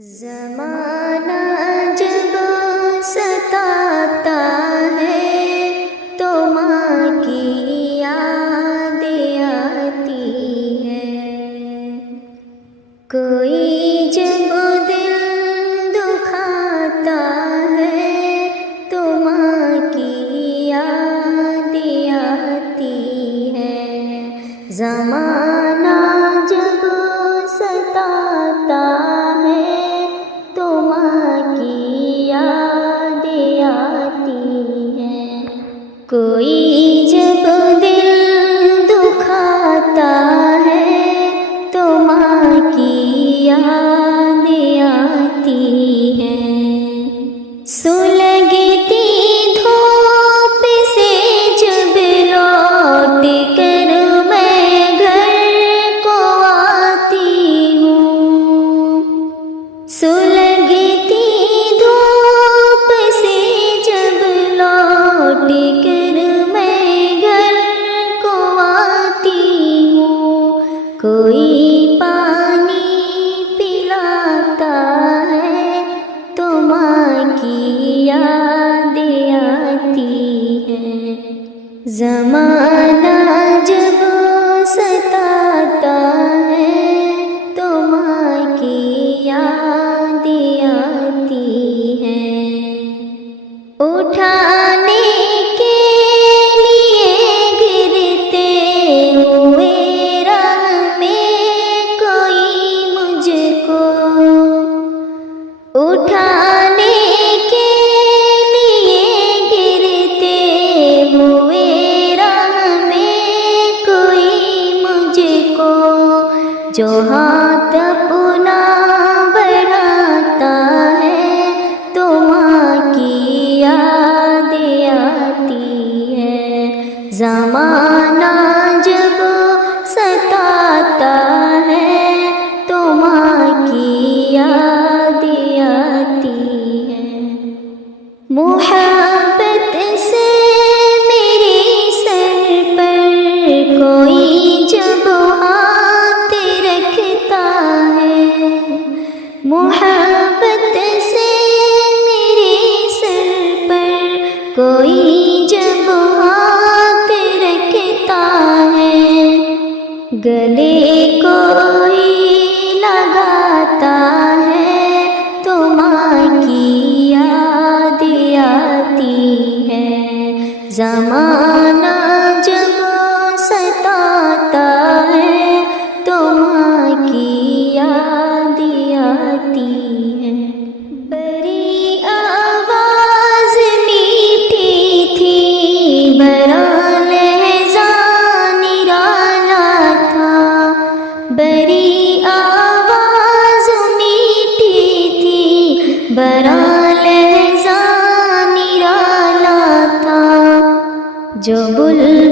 زمانہ جب ستاتا ہے تو ماں کی یاد آتی ہے، کوئی جب دل دکھاتا ہے تو ماں کی یاد آتی ہے۔ زمانہ جب ستاتا ہے تو ماں کی یاد آتی ہے، کوئی جب دل دکھاتا ہے تو ماں کی یاد آتی ہے۔ سلگتی دھوپ سے جب لوٹ کر میں گھر کو آتی ہوں، سلگتی دھوپ سے جب لوٹ کر میں گھر کو آتی ہوں، کوئی پانی پلاتا ہے تو ماں کی یاد آتی ہے۔ زمانہ جب ستاتا ہے تو ماں کی یاد آتی ہے۔ اٹھانے کے لیے گرتے ہوئے راہ میں کوئی مجھ کو، اٹھانے کے لیے گرتے ہوئے راہ میں کوئی مجھ کو، جو ہاتھ اپنا بڑھاتا ہے تو ماں کی یاد آتی ہے۔ زمانہ جب ستاتا ہے تو ماں کی یاد آتی ہے۔ محبت سے میری سر پر کوئی جب ہاتھ رکھتا ہے، محبت سے میری سر پر کوئی جب ہاتھ رکھتا ہے، گلے کوئی لگاتا ہے تو ماں کی یاد آتی ہے۔ زمانہ جب ستاتا ہے تو ماں کی یاد آتی ہے۔ بڑی آواز میٹھی تھی، بڑا لہجہ نرالا تھا، بڑی آواز میٹھی تھی، بڑا لہجہ نرالا تھا، جو بلبل